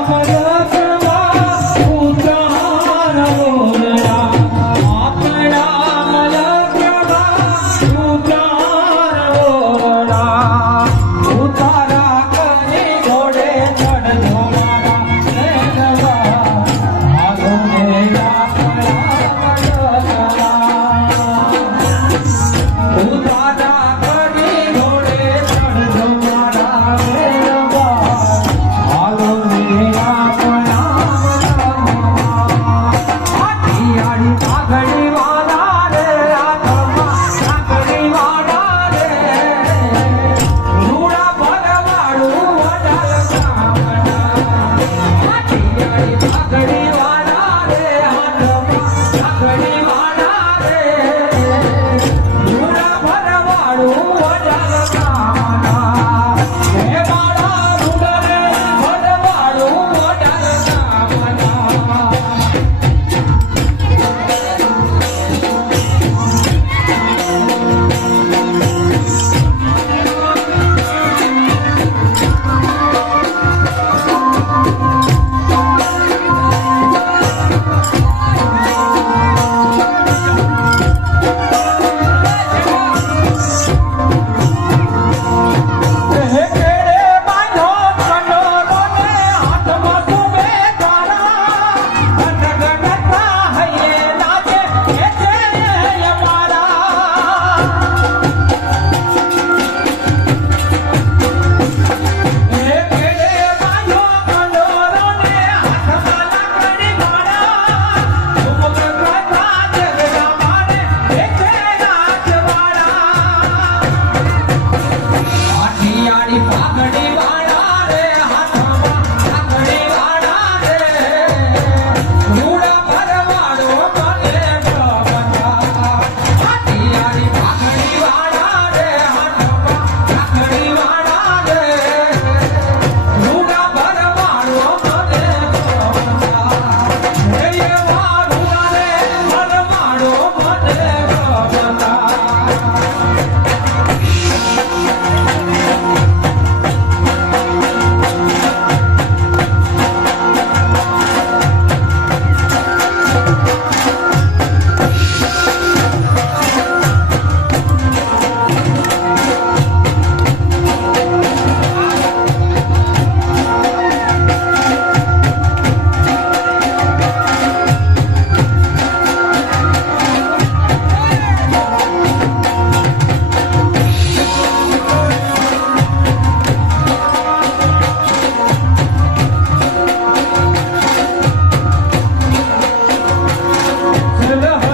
আমার 감사합니다.